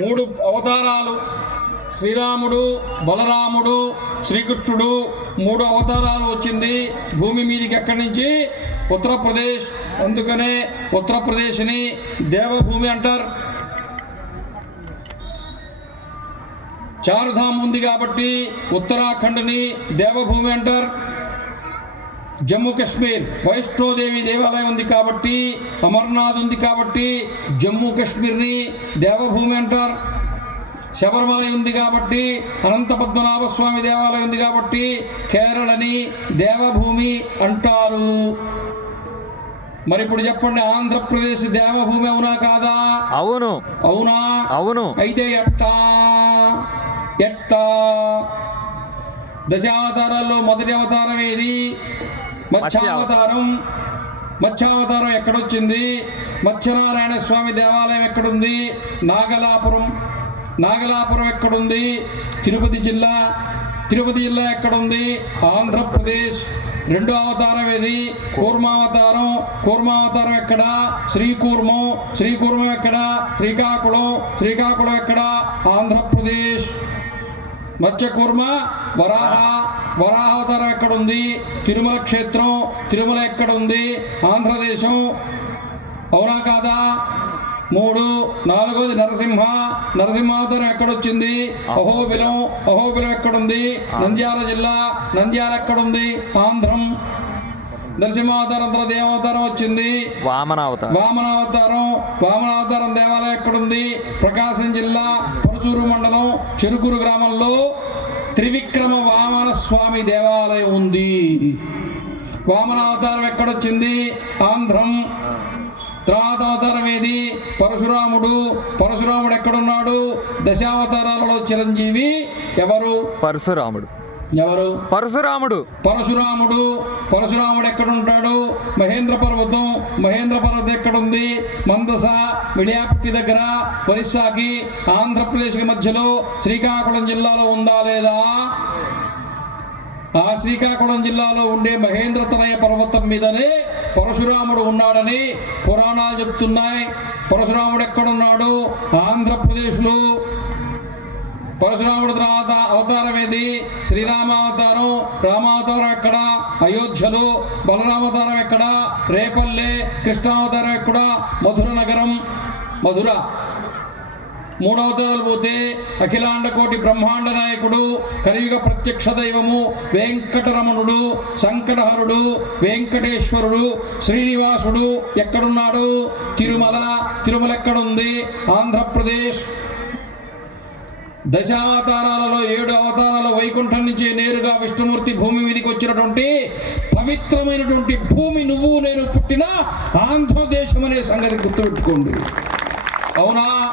మూడు అవతారాలు. శ్రీరాముడు బలరాముడు శ్రీకృష్ణుడు మూడు అవతారాలు వచ్చింది. భూమి మీదకి ఎక్కడి నుంచి? ఉత్తరప్రదేశ్. అందుకనే ఉత్తరప్రదేశ్ని దేవభూమి అంటారు. చారుధామ్ ఉంది కాబట్టి ఉత్తరాఖండ్ని దేవభూమి అంటారు. జమ్మూ కాశ్మీర్ వైష్ణోదేవి దేవాలయం ఉంది కాబట్టి అమర్నాథ్ ఉంది కాబట్టి జమ్మూ కాశ్మీర్ని దేవభూమి అంటారు. శబరిమల ఉంది కాబట్టి అనంత పద్మనాభ స్వామి దేవాలయం ఉంది కాబట్టి కేరళని దేవభూమి అంటారు. మరి ఇప్పుడు చెప్పండి ఆంధ్రప్రదేశ్ దేవభూమి అవునా కాదా? అవును. అవునా? అవును. అయితే ఎట్టా? ఎట్టా? దశావతారాల్లో మొదటి అవతారం ఏది? మత్స్యావతారం మత్స్యావతారం ఎక్కడొచ్చింది? మత్స్యనారాయణ స్వామి దేవాలయం ఎక్కడుంది? నాగలాపురం నాగలాపురం ఎక్కడుంది? తిరుపతి జిల్లా తిరుపతి జిల్లా ఎక్కడుంది? ఆంధ్రప్రదేశ్. రెండో అవతారం ఏది? కూర్మావతారం. కూర్మావతారం ఎక్కడ? శ్రీకూర్మం. శ్రీకూర్మం ఎక్కడ? శ్రీకాకుళం. శ్రీకాకుళం ఎక్కడ? ఆంధ్రప్రదేశ్. మత్స్యకూర్మ వరాహ వరాహ అవతారం ఎక్కడుంది? తిరుమల క్షేత్రం తిరుమల ఎక్కడుంది? ఆంధ్రదేశం. అవునా కాదా? మూడు నాలుగోది నరసింహ. నరసింహావతారం ఎక్కడొచ్చింది? అహోబిలం. అహోబిలం ఎక్కడుంది? నంద్యాల జిల్లా. నంద్యాల ఎక్కడుంది? ఆంధ్రం. నరసింహావతారం తర్వాత ఏమవతారం వచ్చింది. వామనావతారం. వామనావతారం. వామనావతారం దేవాలయం ఎక్కడుంది? ప్రకాశం జిల్లా పరచూరు మండలం చెరుకూరు గ్రామంలో త్రివిక్రమ వామన స్వామి దేవాలయం ఉంది. వామనావతారం ఎక్కడొచ్చింది? ఆంధ్రం. తర్వాత అవతారం ఏది? పరశురాముడు. పరశురాముడు ఎక్కడున్నాడు? దశావతారాలలో చిరంజీవి ఎవరు? పరశురాముడు. ఎవరు? పరశురాముడు. పరశురాముడు. పరశురాముడు ఎక్కడుంటాడు? మహేంద్ర పర్వతం. మహేంద్ర పర్వతం ఎక్కడుంది? మందస విడియాపట్టి దగ్గర ఒరిస్సాకి ఆంధ్రప్రదేశ్కి మధ్యలో శ్రీకాకుళం జిల్లాలో ఉందా లేదా? ఆ శ్రీకాకుళం జిల్లాలో ఉండే మహేంద్ర తనయ పర్వతం మీదనే పరశురాముడు ఉన్నాడని పురాణాలు చెప్తున్నాయి. పరశురాముడు ఎక్కడున్నాడు? ఆంధ్రప్రదేశ్లో. పరశురాముడు తర్వాత అవతారం ఏది శ్రీరామ అవతారం రామావతారం ఎక్కడ? అయోధ్యలో. బలరామవతారం ఎక్కడ? రేపల్లె కృష్ణావతారం ఎక్కడ? మధుర నగరం మధుర. మూడవ అవతారాలు పోతే అఖిలాండ కోటి బ్రహ్మాండ నాయకుడు కలియుగ ప్రత్యక్ష దైవము వెంకటరమణుడు సంకటహరుడు వెంకటేశ్వరుడు శ్రీనివాసుడు ఎక్కడున్నాడు? తిరుమల. తిరుమల ఎక్కడుంది? ఆంధ్రప్రదేశ్. దశావతారాలలో ఏడు అవతారాల వైకుంఠం నుంచి నేరుగా విష్ణుమూర్తి భూమి మీదకి వచ్చినటువంటి పవిత్రమైనటువంటి భూమి నువ్వు నేను పుట్టిన ఆంధ్రదేశం అనే సంగతి గుర్తుపెట్టుకోండి. అవునా?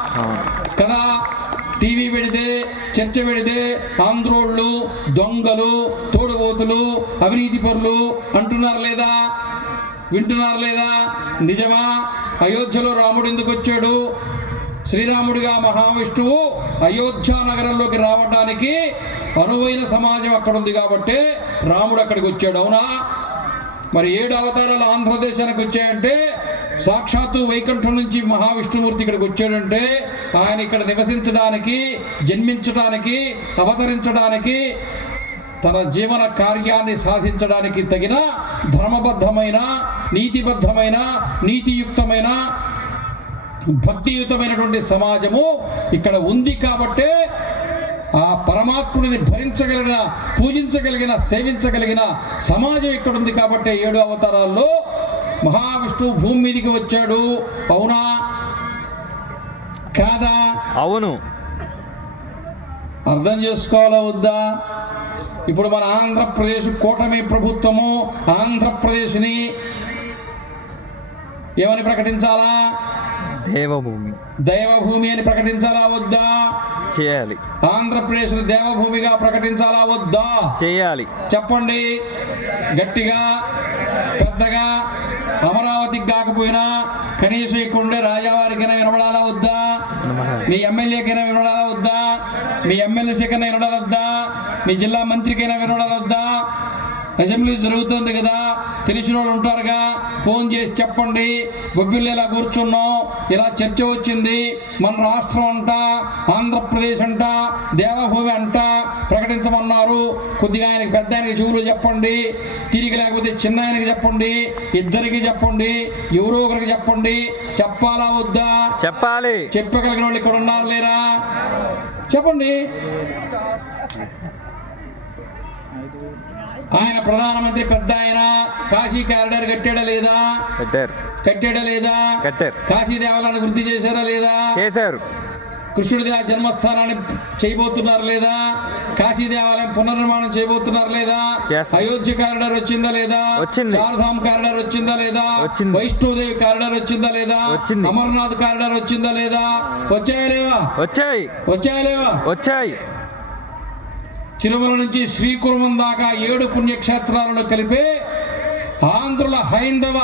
కదా? టీవీ పెడితే చర్చ పెడితే ఆంధ్రోళ్ళు దొంగలు తోడుబోతులు అవినీతి పరులు అంటున్నారు లేదా? వింటున్నారు లేదా? నిజమా? అయోధ్యలో రాముడు ఎందుకు వచ్చాడు? శ్రీరాముడిగా మహావిష్ణువు అయోధ్య నగరంలోకి రావడానికి అనువైన సమాజం అక్కడ ఉంది కాబట్టి రాముడు అక్కడికి వచ్చాడు అవునా? మరి ఏడు అవతారాలు ఆంధ్రదేశానికి వచ్చాయంటే సాక్షాత్తు వైకుంఠం నుంచి మహావిష్ణుమూర్తి ఇక్కడికి వచ్చాడంటే ఆయన ఇక్కడ నివసించడానికి జన్మించడానికి అవతరించడానికి తన జీవన కార్యాన్ని సాధించడానికి తగిన ధర్మబద్ధమైన నీతిబద్ధమైన నీతియుక్తమైన భక్తియుతమైనటువంటి సమాజము ఇక్కడ ఉంది కాబట్టే ఆ పరమాత్ముడిని భరించగలిగిన పూజించగలిగిన సేవించగలిగిన సమాజం ఇక్కడ ఉంది కాబట్టి ఏడు అవతారాల్లో మహావిష్ణువు భూమి మీదకి వచ్చాడు. అవునా? కాదా? అవును. అర్థం చేసుకోవాలా వద్దా? ఇప్పుడు మన ఆంధ్రప్రదేశ్ కూటమి ప్రభుత్వము ఆంధ్రప్రదేశ్ని ఏమని ప్రకటించాలా? దేవభూమి. దైవభూమి అని ప్రకటించాలా వద్దా? చేయాలి. ఆంధ్రప్రదేశ్ దేవభూమిగా ప్రకటించాలా వద్దా? చేయాలి. చెప్పండి. గట్టిగా పెద్దగా అమరావతికి కాకపోయినా కనీసం ఇక్కడ ఉండే రాజావారికైనా వినబడాలా వద్దా? మీ ఎమ్మెల్యేకైనా వినడాలా వద్దా? మీ ఎమ్మెల్యేసీకైనా వినడాలా వద్దా? మీ జిల్లా మంత్రికైనా వినడాలా వద్దా? అసెంబ్లీ జరుగుతుంది కదా తెలిసిన వాళ్ళు ఉంటారుగా ఫోన్ చేసి చెప్పండి. బొబ్బిళ్ళు ఇలా కూర్చున్నాం. ఇలా చర్చ వచ్చింది. మన రాష్ట్రం అంట ఆంధ్రప్రదేశ్ అంట దేవభూమి అంట ప్రకటించమన్నారు. కొద్దిగా ఆయనకి పెద్ద ఆయనకి చెవులు చెప్పండి. తిరిగి లేకపోతే చిన్న ఆయనకి చెప్పండి. ఇద్దరికి చెప్పండి. ఎవరో ఒకరికి చెప్పండి. చెప్పాలా వద్దా? చెప్పాలి. చెప్పగలిగిన వాళ్ళు ఇక్కడ ఉన్నారు లేరా? చెప్పండి. ఆయన ప్రధానమంత్రి పెద్ద ఆయన. కాశీ కారిడార్ కట్టాడా లేదా? కట్టారు కట్టాడా లేదా? కట్టారు. కాశీ దేవాలయాన్ని వృద్ధి చేశారా లేదా? చేశారు. కృష్ణుడి జన్మస్థానాన్ని చేయబోతున్నారు లేదా? కాశీ దేవాలయం పునర్నిర్మాణం చేయబోతున్నారు లేదా. అయోధ్య కారిడార్ వచ్చిందా లేదా? వచ్చింది. చార్ధామ్ కారిడార్ వచ్చిందా లేదా? వచ్చింది. వైష్ణోదేవి కారిడార్ వచ్చిందా లేదా? వచ్చింది. అమర్నాథ్ కారిడార్ వచ్చిందా లేదా? వచ్చాయా లేవా? వచ్చాయి. వచ్చాయా లేవా? వచ్చాయి. తిరుమల నుంచి శ్రీకుర్మం దాకా ఏడు పుణ్యక్షేత్రాలను కలిపే ఆంధ్రుల హైందవ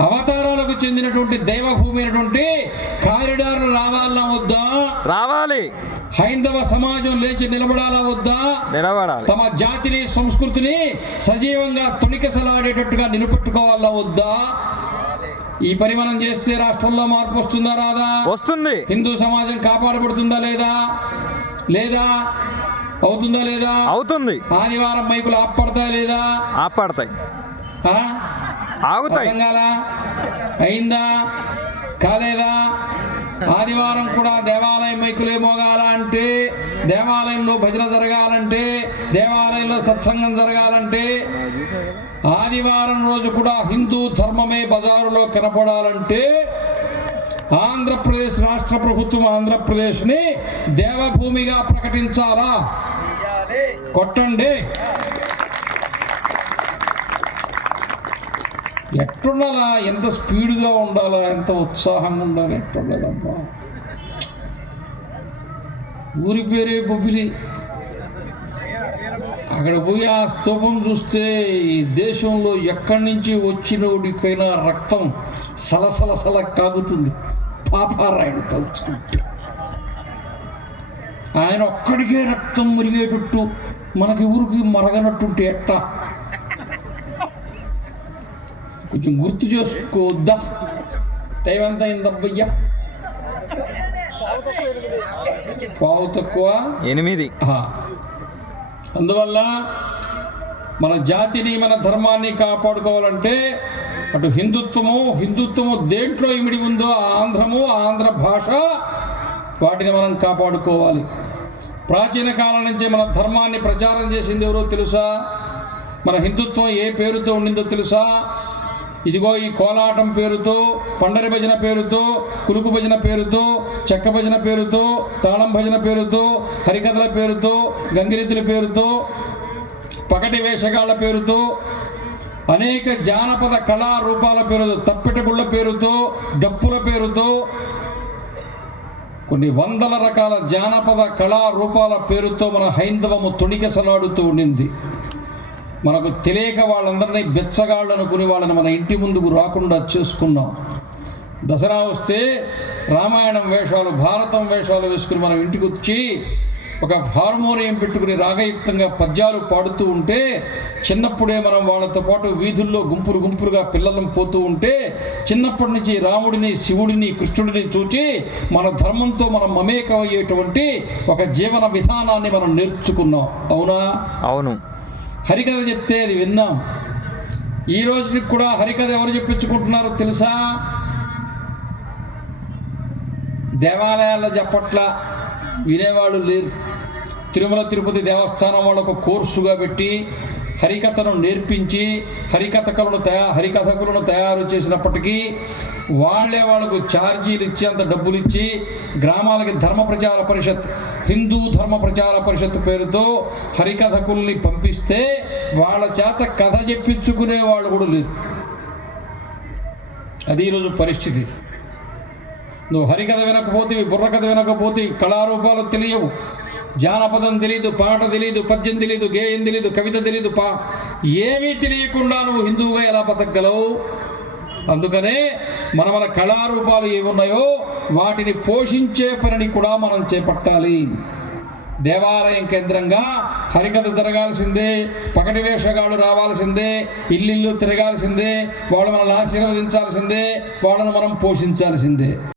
అవతారాలకు చెందినటువంటి దైవభూమి అయినటువంటి కారిడార్లు రావాలన్నా వద్దా? రావాలి. హైందవ సమాజం లేచి నిలబడాలా వద్దా? నిలబడాలి. తమ జాతిని సంస్కృతిని సజీవంగా తొణికసలాడేటట్టుగా నిలబెట్టుకోవాలా వద్దా? ఈ పని మనం చేస్తే రాష్ట్రంలో మార్పు వస్తుందా రాదా? వస్తుంది. హిందూ సమాజం కాపాడబడుతుందా లేదా? లేదా? అవుతుందా లేదా? అవుతుంది. ఆదివారం మైకులు ఆపడతా లేదా? ఆపడతాయి? ఆగుతాయి. అయిందా? కాలేదా? ఆదివారం కూడా దేవాలయం మైకులే మోగాల అంటే దేవాలయంలో భజన జరగాలంటే దేవాలయంలో సత్సంగం జరగాలంటే ఆదివారం రోజు కూడా హిందూ ధర్మమే బజారులో కనపడాలంటే ఆంధ్రప్రదేశ్ రాష్ట్ర ప్రభుత్వం ఆంధ్రప్రదేశ్ని దేవభూమిగా ప్రకటించాలా? కొట్టండి. ఎట్టుండాలా ఎంత స్పీడ్గా ఉండాలా? ఎంత ఉత్సాహంగా ఉండాలి? ఎట్టుండదమ్మా ఊరి పేరే బొబ్బిలి. అక్కడ పోయి ఆ స్తూపం చూస్తే ఈ దేశంలో ఎక్కడి నుంచి వచ్చినోడికైనా రక్తం సలసలసల కాగుతుంది. పాపారాయుడు తలుచుకుంటే. ఆయన ఒక్కడికే రక్తం మురిగేటట్టు మనకి ఊరికి మరగనట్టుంటే ఎట్టా? కొంచెం గుర్తు చేసుకోవద్దా? టైం ఎంత అయిందబ్బయ్యా పావు తక్కువ? ఎనిమిది. అందువల్ల మన జాతిని మన ధర్మాన్ని కాపాడుకోవాలంటే అటు హిందుత్వము హిందుత్వము దేంట్లో ఇమిడి ఉందో ఆంధ్రము ఆంధ్ర భాష వాటిని మనం కాపాడుకోవాలి. ప్రాచీన కాలం నుంచి మన ధర్మాన్ని ప్రచారం చేసింది ఎవరో తెలుసా? మన హిందుత్వం ఏ పేరుతో ఉండిందో తెలుసా? ఇదిగో ఈ కోలాటం పేరుతో పండరి భజన పేరుతో కురుకు భజన పేరుతో చెక్క భజన పేరుతో తాళం భజన పేరుతో హరికథల పేరుతో గంగిరెద్దుల పేరుతో పకటి వేషగాళ్ళ పేరుతో అనేక జానపద కళారూపాల పేరుతో తప్పెటగుళ్ళ పేరుతో డప్పుల పేరుతో కొన్ని వందల రకాల జానపద కళారూపాల పేరుతో మన హైందవము తొణికెసలాడుతూ ఉండింది. మనకు తెలియక వాళ్ళందరినీ బెచ్చగాళ్ళు అనుకుని వాళ్ళని మన ఇంటి ముందుకు రాకుండా చేసుకున్నాం. దసరా వస్తే రామాయణం వేషాలు భారతం వేషాలు వేసుకుని మనం ఇంటికి వచ్చి ఒక హార్మోనియం పెట్టుకుని రాగయుక్తంగా పద్యాలు పాడుతూ ఉంటే చిన్నప్పుడే మనం వాళ్ళతో పాటు వీధుల్లో గుంపులు గుంపులుగా పిల్లలను పోతూ ఉంటే చిన్నప్పటి నుంచి రాముడిని శివుడిని కృష్ణుడిని చూచి మన ధర్మంతో మనం మమేకమయ్యేటువంటి ఒక జీవన విధానాన్ని మనం నేర్చుకున్నాం. అవునా? అవును. హరికథ చెప్తే అది విన్నాం. ఈ రోజుకి కూడా హరికథ ఎవరు చెప్పించుకుంటున్నారో తెలుసా? దేవాలయాల్లో చెప్పట్ల వినేవాళ్ళు లేరు. తిరుమల తిరుపతి దేవస్థానం వాళ్ళకు కోర్సుగా పెట్టి హరికథను నేర్పించి హరికథకులను తయా హరికథకులను తయారు చేసినప్పటికీ వాళ్ళే వాళ్ళకు ఛార్జీలు ఇచ్చి అంత డబ్బులు ఇచ్చి గ్రామాలకి ధర్మ ప్రచార పరిషత్ హిందూ ధర్మ ప్రచార పరిషత్ పేరుతో హరికథకుల్ని పంపిస్తే వాళ్ళ చేత కథ చెప్పించుకునే వాళ్ళు కూడా లేదు అది ఈరోజు పరిస్థితి. నువ్వు హరికథ వినకపోతే బుర్రకథ వినకపోతే కళారూపాలు తెలియవు. జానపదం తెలియదు పాట తెలియదు పద్యం తెలియదు గేయం తెలియదు కవిత తెలియదు పా ఏమీ తెలియకుండా నువ్వు హిందువుగా ఎలా బతకగలవు? అందుకనే మన మన కళారూపాలు ఏమున్నాయో వాటిని పోషించే పనిని కూడా మనం చేపట్టాలి. దేవాలయం కేంద్రంగా హరికథ జరగాల్సిందే పకటి వేషగాళ్ళు రావాల్సిందే ఇల్లు తిరగాల్సిందే వాళ్ళు మనల్ని ఆశీర్వదించాల్సిందే వాళ్ళను మనం పోషించాల్సిందే.